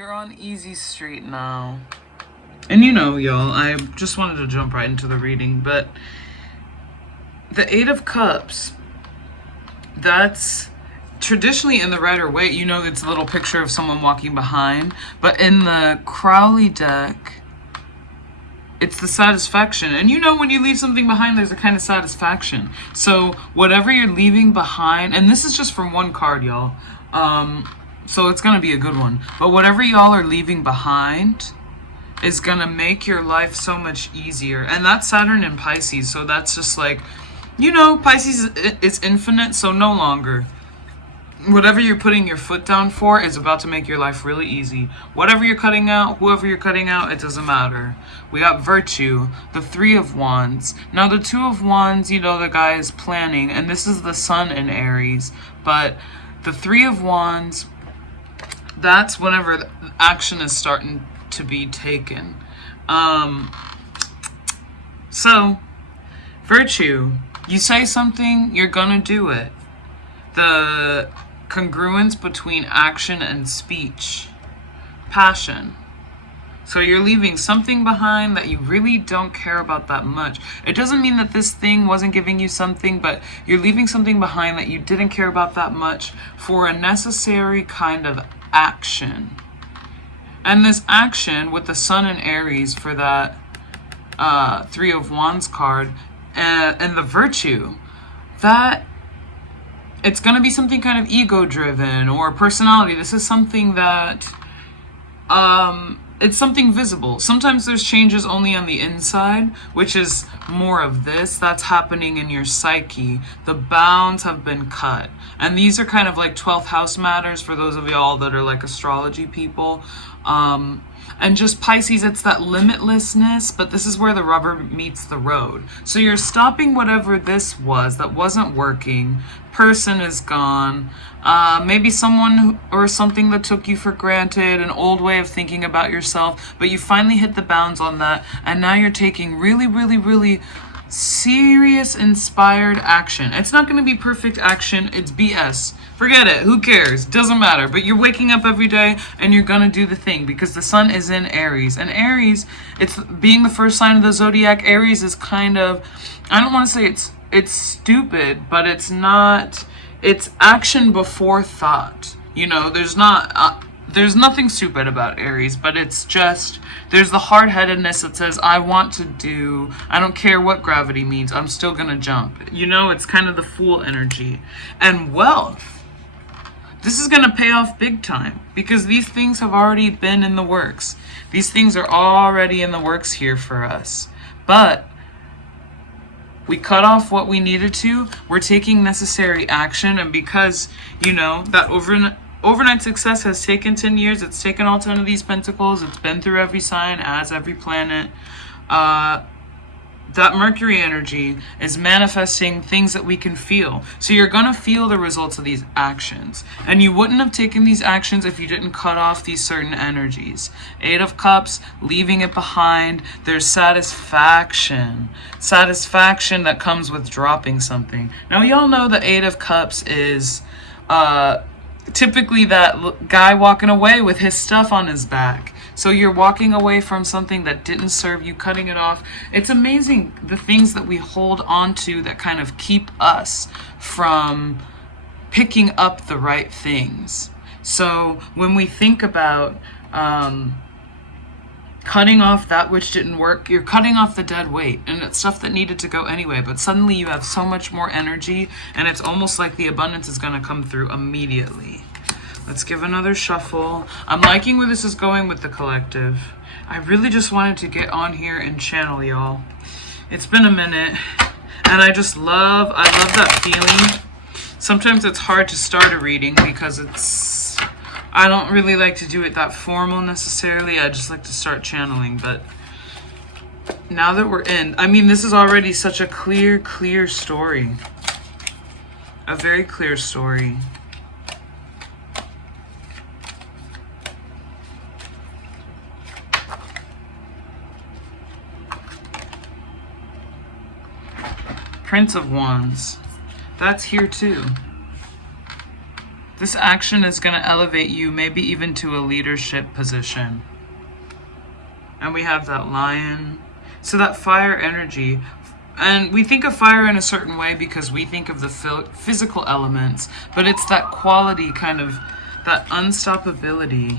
You're on easy street now. And you know, y'all, I just wanted to jump right into the reading, but the Eight of Cups, that's traditionally in the Rider-Waite, you know, it's a little picture of someone walking behind, but in the Crowley deck, it's the satisfaction. And you know, when you leave something behind, there's a kind of satisfaction. So whatever you're leaving behind, and this is just from one card, y'all, so it's gonna be a good one, but whatever y'all are leaving behind is gonna make your life so much easier. And that's Saturn in Pisces, so that's just like, you know, Pisces is infinite, so no longer. Whatever you're putting your foot down for is about to make your life really easy. Whatever you're cutting out, whoever you're cutting out, it doesn't matter. We got Virtue, the Three of Wands. Now the Two of Wands, you know, the guy is planning, and this is the Sun in Aries, but the Three of Wands, that's whenever action is starting to be taken. So, Virtue, you say something, you're gonna do it. The congruence between action and speech. Passion. So you're leaving something behind that you really don't care about that much. It doesn't mean that this thing wasn't giving you something, but you're leaving something behind that you didn't care about that much for a necessary kind of action. And this action with the Sun in Aries for that Three of Wands card and the Virtue, that it's going to be something kind of ego-driven or personality. This is something that, it's something visible. Sometimes there's changes only on the inside, which is more of this. That's happening in your psyche. The bounds have been cut. And these are kind of like 12th house matters for those of y'all that are like astrology people. And just Pisces, it's that limitlessness, but this is where the rubber meets the road. So you're stopping whatever this was that wasn't working. Person is gone. Maybe someone or something that took you for granted, an old way of thinking about yourself, but you finally hit the bounds on that, and now you're taking really, really, really serious, inspired action. It's not going to be perfect action. It's BS. Forget it. Who cares? Doesn't matter. But you're waking up every day and you're going to do the thing because the Sun is in Aries. And Aries, it's being the first sign of the zodiac. Aries is kind of, I don't want to say it's stupid, but it's not, it's action before thought. You know, there's nothing stupid about Aries, but it's just, there's the hard-headedness that says, I want to do, I don't care what gravity means, I'm still gonna jump. You know, it's kind of the Fool energy. And wealth, this is gonna pay off big time because these things have already been in the works. These things are already in the works here for us. But we cut off what we needed to, we're taking necessary action, and because, you know, that overnight success has taken 10 years. It's taken all 10 of these pentacles. It's been through every sign, as every planet. That Mercury energy is manifesting things that we can feel. So you're going to feel the results of these actions. And you wouldn't have taken these actions if you didn't cut off these certain energies. Eight of Cups, leaving it behind. There's satisfaction. Satisfaction that comes with dropping something. Now, y'all know the Eight of Cups is typically that guy walking away with his stuff on his back. So you're walking away from something that didn't serve you, cutting it off. It's amazing the things that we hold on to that kind of keep us from picking up the right things. So when we think about cutting off that which didn't work, you're cutting off the dead weight, and it's stuff that needed to go anyway, but suddenly you have so much more energy, and it's almost like the abundance is going to come through immediately. Let's give another shuffle. I'm liking where this is going with the collective. I really just wanted to get on here and channel y'all. It's been a minute, and I love that feeling. Sometimes it's hard to start a reading because I don't really like to do it that formal necessarily. I just like to start channeling, but now that we're in, I mean, this is already such a clear story. A very clear story. Prince of Wands. That's here too. This action is going to elevate you, maybe even to a leadership position. And we have that lion. So that fire energy. And we think of fire in a certain way because we think of the physical elements. But it's that quality, kind of, that unstoppability.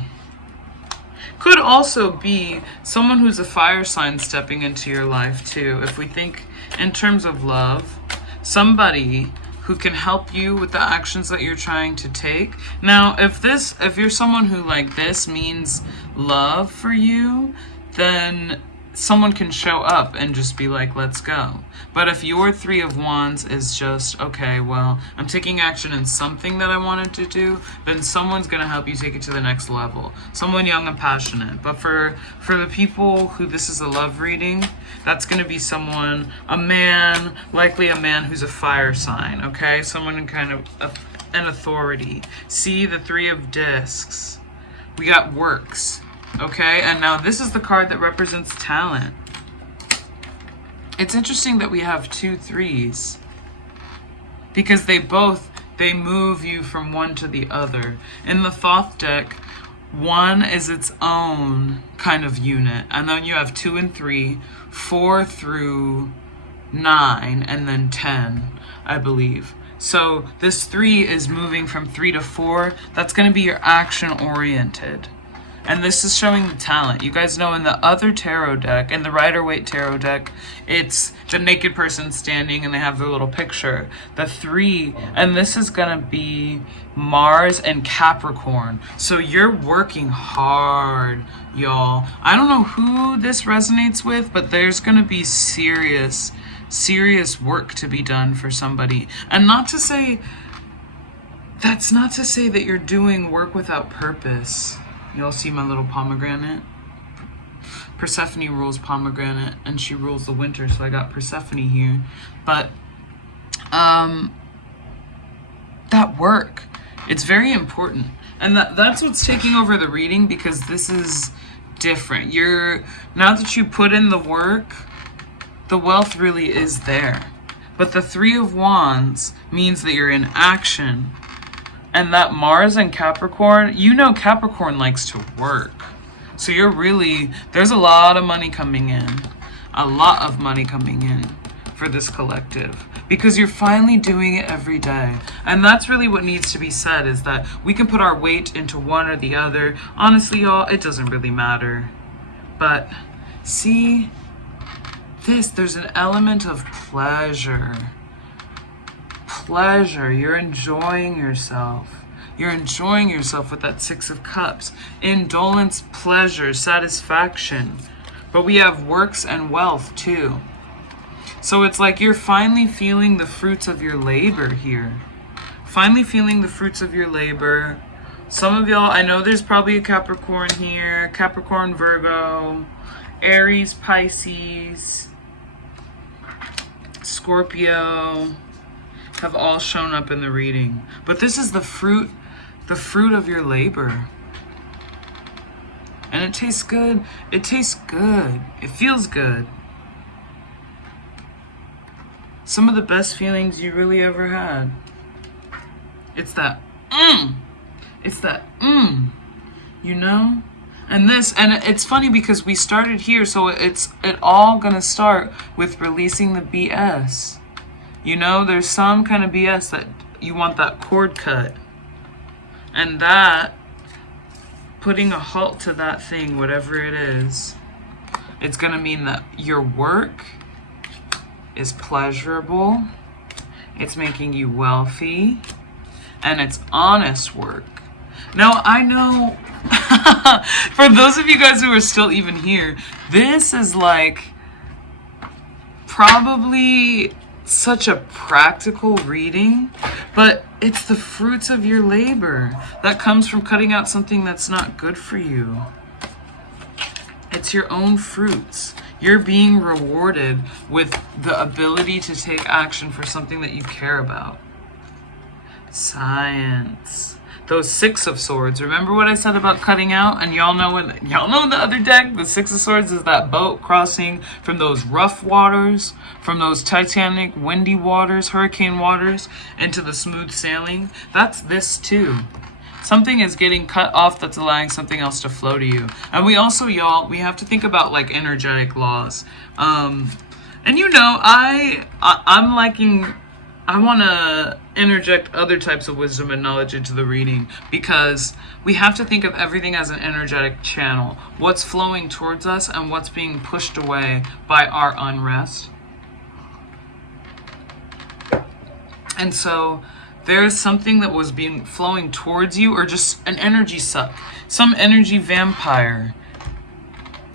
Could also be someone who's a fire sign stepping into your life too. If we think in terms of love, somebody who can help you with the actions that you're trying to take. Now, if you're someone who like this means love for you, then someone can show up and just be like, let's go. But if your Three of Wands is just, okay, well, I'm taking action in something that I wanted to do, then someone's going to help you take it to the next level. Someone young and passionate. But for the people who this is a love reading, that's going to be someone, a man, likely a man who's a fire sign, okay? Someone in kind of an authority. See the Three of Discs. We got works. Okay, and now this is the card that represents talent. It's interesting that we have 2 3s because they move you from one to the other. In the Thoth deck, 1 is its own kind of unit, and then you have 2 and 3, 4 through 9, and then 10, I believe. So this 3 is moving from 3 to 4. That's going to be your action oriented. And this is showing the talent. You guys know in the other tarot deck, in the Rider-Waite tarot deck, it's the naked person standing and they have their little picture. The 3, and this is going to be Mars and Capricorn. So you're working hard, y'all. I don't know who this resonates with, but there's going to be serious work to be done for somebody. And that's not to say that you're doing work without purpose. Y'all see my little pomegranate? Persephone rules pomegranate, and she rules the winter, so I got Persephone here. But that work, it's very important. And that's what's taking over the reading, because this is different. Now that you put in the work, the wealth really is there. But the 3 of Wands means that you're in action. And that Mars and Capricorn, Capricorn likes to work. So there's a lot of money coming in. A lot of money coming in for this collective. Because you're finally doing it every day. And that's really what needs to be said, is that we can put our weight into one or the other. Honestly, y'all, it doesn't really matter. But see, there's an element of pleasure. You're enjoying yourself. You're enjoying yourself with that 6 of Cups. Indolence, pleasure, satisfaction. But we have works and wealth too. So it's like you're finally feeling the fruits of your labor here. Finally feeling the fruits of your labor. Some of y'all, I know there's probably a Capricorn here. Capricorn, Virgo, Aries, Pisces, Scorpio have all shown up in the reading. But this is the fruit of your labor. And it tastes good. It tastes good. It feels good. Some of the best feelings you really ever had. It's that It's that And it's funny because we started here, so it all gonna start with releasing the BS. There's some kind of BS that you want that cord cut. And that, putting a halt to that thing, whatever it is, it's going to mean that your work is pleasurable, it's making you wealthy, and it's honest work. Now, I know, for those of you guys who are still even here, this is like probably such a practical reading, but it's the fruits of your labor that comes from cutting out something that's not good for you. It's your own fruits. You're being rewarded with the ability to take action for something that you care about. Science. those Six of Swords. Remember what I said about cutting out? And y'all know the other deck, the Six of Swords is that boat crossing from those rough waters, from those titanic, windy waters, hurricane waters, into the smooth sailing. That's this too. Something is getting cut off that's allowing something else to flow to you. And we also, y'all, we have to think about like energetic laws. And you know, I'm liking, I want to interject other types of wisdom and knowledge into the reading, because we have to think of everything as an energetic channel. What's flowing towards us and what's being pushed away by our unrest. And so there's something that was being flowing towards you, or just an energy suck, some energy vampire,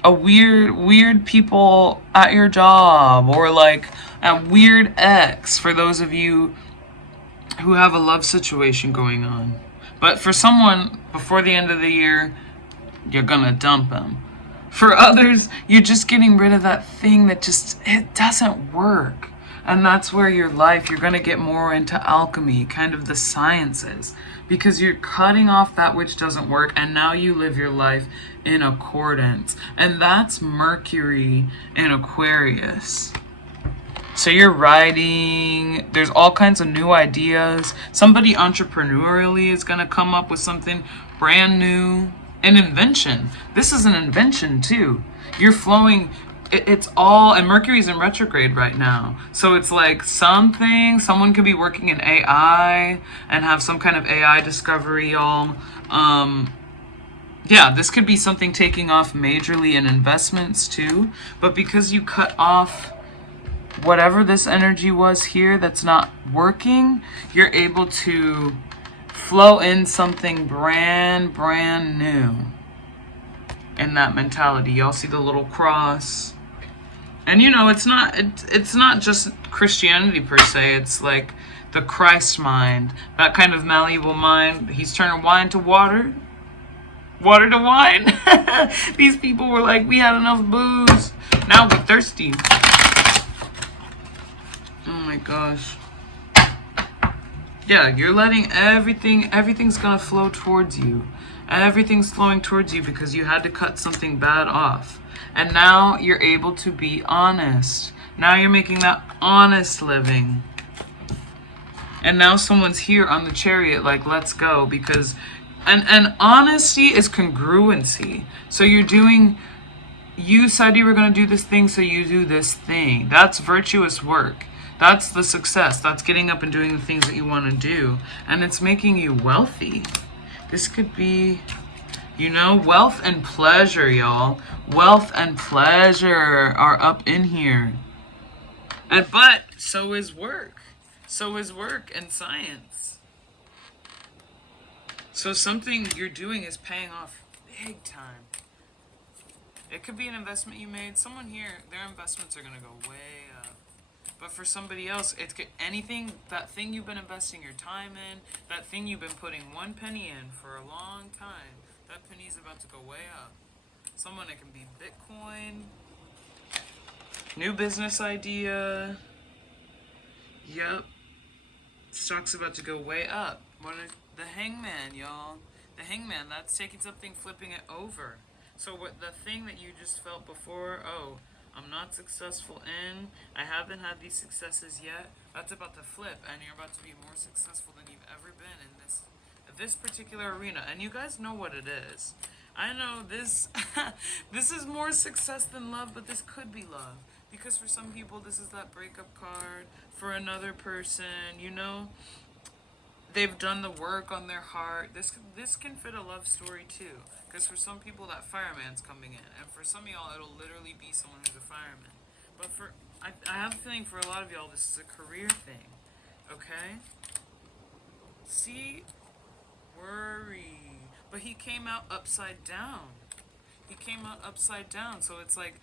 a weird people at your job, or like a weird ex for those of you who have a love situation going on. But for someone, before the end of the year, you're gonna dump them. For others, you're just getting rid of that thing that just, it doesn't work. And that's where your life, you're going to get more into alchemy, kind of the sciences, because you're cutting off that which doesn't work, and now you live your life in accordance. And that's Mercury in Aquarius. So you're writing, there's all kinds of new ideas. Somebody entrepreneurially is going to come up with something brand new. An invention. This is an invention too. You're flowing. It's all, and Mercury's in retrograde right now. So it's like someone could be working in AI and have some kind of AI discovery, y'all. Yeah, this could be something taking off majorly in investments too. But because you cut off whatever this energy was here that's not working, you're able to flow in something brand new in that mentality. Y'all see the little cross? And you know, it's not just Christianity per se. It's like the Christ mind, that kind of malleable mind. He's turning wine to water, water to wine. These people were like, we had enough booze, now we're thirsty. Oh my gosh. Yeah, you're letting everything's gonna flow towards you. Everything's flowing towards you because you had to cut something bad off. And now you're able to be honest. Now you're making that honest living. And now someone's here on the chariot like, let's go. Because, and honesty is congruency. So you said you were going to do this thing, so you do this thing. That's virtuous work. That's the success. That's getting up and doing the things that you want to do. And it's making you wealthy. This could be, you know, wealth and pleasure, y'all. Wealth and pleasure are up in here. But so is work. So is work and science. So something you're doing is paying off big time. It could be an investment you made. Someone here, their investments are going to go way up. But for somebody else, it's anything, that thing you've been investing your time in, that thing you've been putting 1 penny in for a long time, that penny's about to go way up. Someone, it can be Bitcoin, new business idea. Yep. Stock's about to go way up. The hangman, y'all. The hangman, that's taking something, flipping it over. So what the thing that you just felt before, oh, I'm not successful in, I haven't had these successes yet, that's about to flip, and you're about to be more successful than you've ever been in this particular arena. And you guys know what it is. I know this this is more success than love, but this could be love. Because for some people, this is that breakup card. For another person, you know, they've done the work on their heart. This can fit a love story too. Because for some people, that fireman's coming in. And for some of y'all, it'll literally be someone who's a fireman. But I have a feeling for a lot of y'all, this is a career thing. Okay? See? Worry. But he came out upside down. He came out upside down. So it's like,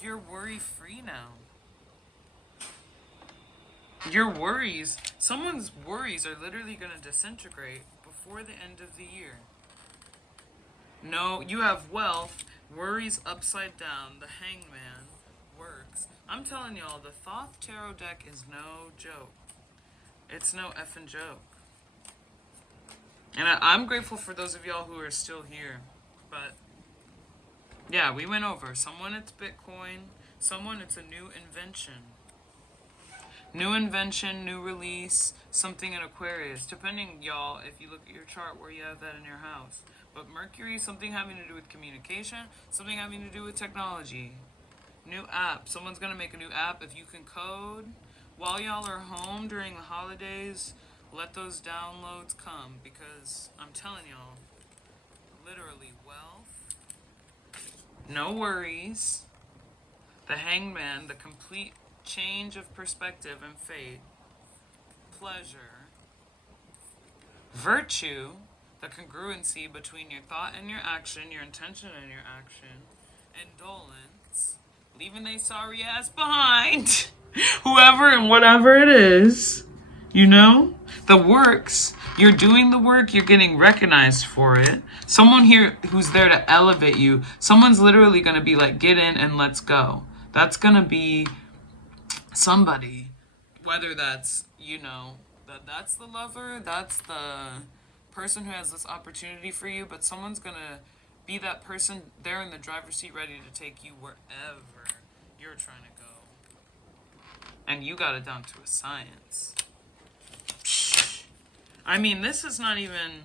you're worry-free now. Your worries, someone's worries are literally going to disintegrate before the end of the year. No, you have wealth, worries upside down, the hangman works. I'm telling y'all, the Thoth Tarot deck is no joke. It's no effing joke. And I'm grateful for those of y'all who are still here. But yeah, we went over. Someone it's Bitcoin, someone it's a new invention. New invention, new release, something in Aquarius. Depending, y'all, if you look at your chart where you have that in your house. But Mercury, something having to do with communication, something having to do with technology. New app. Someone's going to make a new app. If you can code, while y'all are home during the holidays, let those downloads come. Because I'm telling y'all, literally, wealth, no worries, the hangman, the complete change of perspective and fate, pleasure, virtue, the congruency between your thought and your action, your intention and your action, indolence, leaving they sorry ass behind, whoever and whatever it is, you know, the works. You're doing the work, you're getting recognized for it. Someone here who's there to elevate you, someone's literally going to be like, get in and let's go. That's going to be somebody, whether that's, you know, that's the lover, that's the person who has this opportunity for you, but someone's gonna be that person there in the driver's seat ready to take you wherever you're trying to go. And you got it down to a science. I mean, this is not even,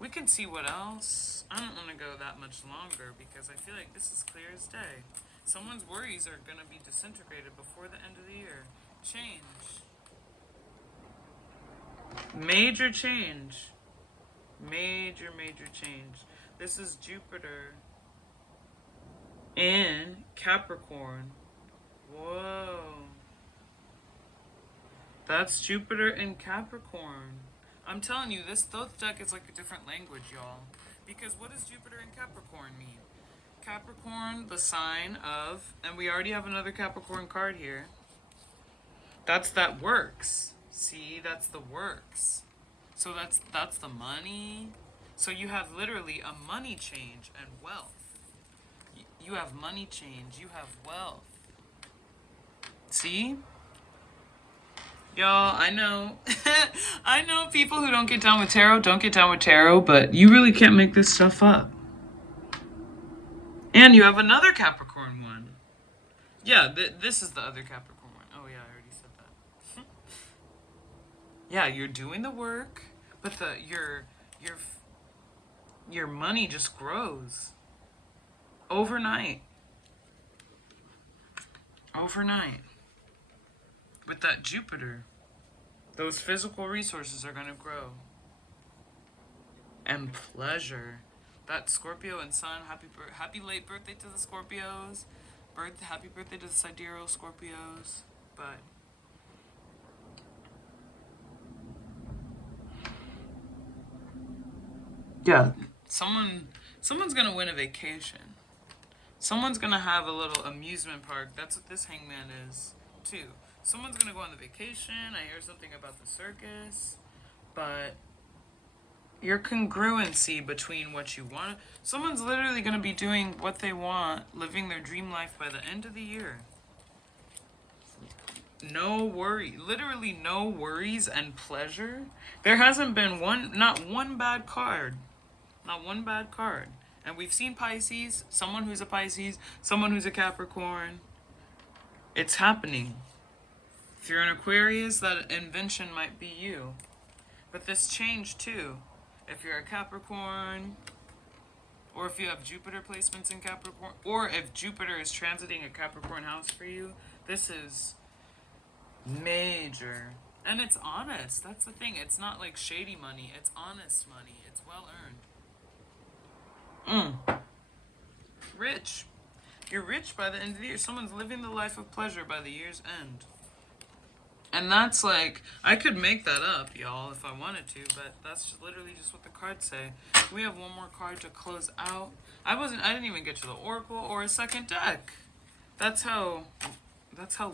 we can see what else. I don't want to go that much longer because I feel like this is clear as day. Someone's worries are going to be disintegrated before the end of the year. Change. Major change. Major, major change. This is Jupiter in Capricorn. Whoa. That's Jupiter in Capricorn. I'm telling you, this thoth deck is like a different language, y'all. Because what does Jupiter in Capricorn mean? Capricorn, the sign of, and we already have another Capricorn card here. That's that works. See, that's the works. So that's the money. So you have literally a money change and wealth. You have money change, you have wealth. See? Y'all, I know. I know people who don't get down with tarot, but you really can't make this stuff up. And you have another Capricorn one. Yeah, this is the other Capricorn one. Oh yeah, I already said that. Yeah, you're doing the work, but your money just grows overnight. Overnight. With that Jupiter, those physical resources are going to grow. And pleasure. That Scorpio and Sun, happy late birthday to the Scorpios. Happy birthday to the sidereal Scorpios. But yeah, someone's going to win a vacation. Someone's going to have a little amusement park. That's what this hangman is, too. Someone's going to go on the vacation. I hear something about the circus. But your congruency between what you want. Someone's literally going to be doing what they want, living their dream life by the end of the year. No worry. Literally no worries and pleasure. There hasn't been not one bad card. Not one bad card. And we've seen Pisces, someone who's a Pisces, someone who's a Capricorn. It's happening. If you're an Aquarius, that invention might be you. But this change too. If you're a Capricorn, or if you have Jupiter placements in Capricorn, or if Jupiter is transiting a Capricorn house for you, this is major. And it's honest. That's the thing. It's not like shady money. It's honest money. It's well earned. Rich. You're rich by the end of the year. Someone's living the life of pleasure by the year's end. And that's like, I could make that up, y'all, if I wanted to, but that's literally just what the cards say. We have one more card to close out. I didn't even get to the Oracle or a second deck. That's how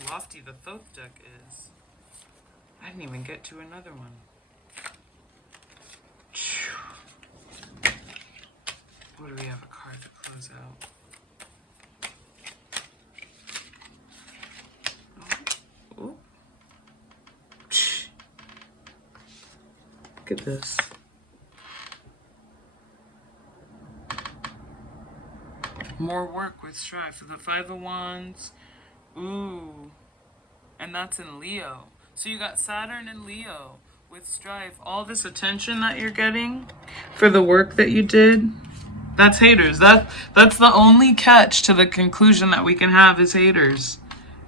lofty the Thoth deck is. I didn't even get to another one. What do we have a card to close out? Oh. Look at this. More work with strife. For the Five of Wands. Ooh. And that's in Leo. So you got Saturn and Leo with strife. All this attention that you're getting for the work that you did. That's haters. That's the only catch to the conclusion that we can have is haters.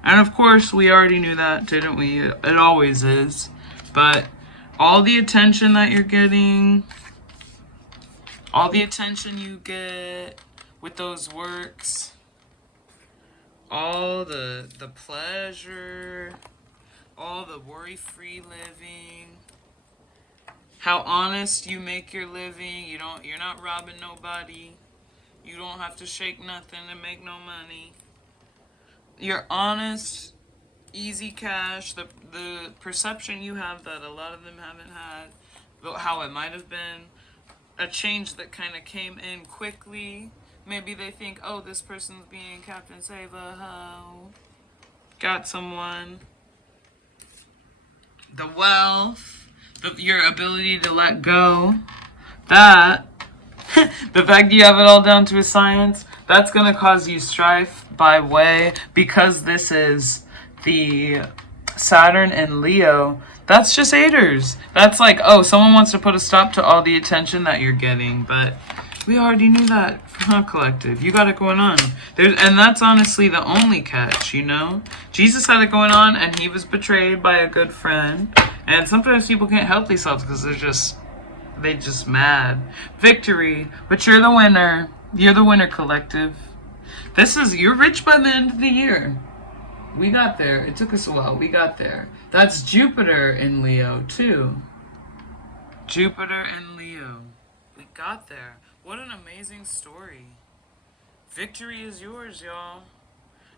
And of course, we already knew that, didn't we? It always is. But all the attention that you're getting, all the attention you get with those works, all the pleasure, all the worry-free living, how honest you make your living. You're not robbing nobody. You don't have to shake nothing to make no money. You're honest, easy cash. The perception you have that a lot of them haven't had, how it might have been a change that kind of came in quickly. Maybe they think, oh, this person's being Captain Save-A-Ho. Got someone. The wealth, your ability to let go, that, the fact you have it all down to a science, that's going to cause you strife by way, because this is the Saturn and Leo. That's just haters. That's like, oh, someone wants to put a stop to all the attention that you're getting, but we already knew that, huh, collective? You got it going on. And that's honestly the only catch, you know? Jesus had it going on, and he was betrayed by a good friend. And sometimes people can't help themselves because they just mad. Victory, but you're the winner. You're the winner, collective. You're rich by the end of the year. We got there. It took us a while. We got there. That's Jupiter in Leo, too. Jupiter and Leo. We got there. What an amazing story. Victory is yours, y'all.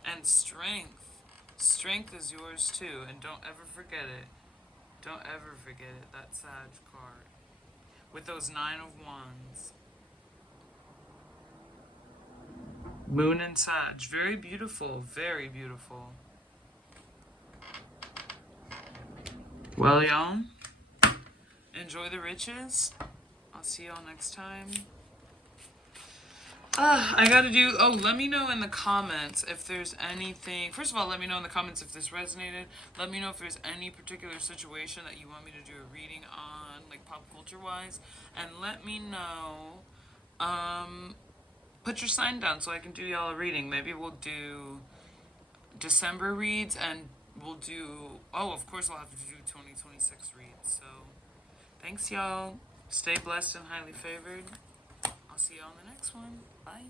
And strength. Strength is yours, too. And don't ever forget it. Don't ever forget it. That Sag card. With those 9 of Wands. Moon and Sag. Very beautiful. Very beautiful. Well, y'all. Enjoy the riches. I'll see y'all next time. Let me know in the comments if there's anything. First of all, let me know in the comments if this resonated. Let me know if there's any particular situation that you want me to do a reading on, like pop culture wise. And let me know, put your sign down so I can do y'all a reading. Maybe we'll do December reads, and we'll do, of course I'll have to do 2026 reads. So thanks, y'all. Stay blessed and highly favored. I'll see y'all in the next one. Bye.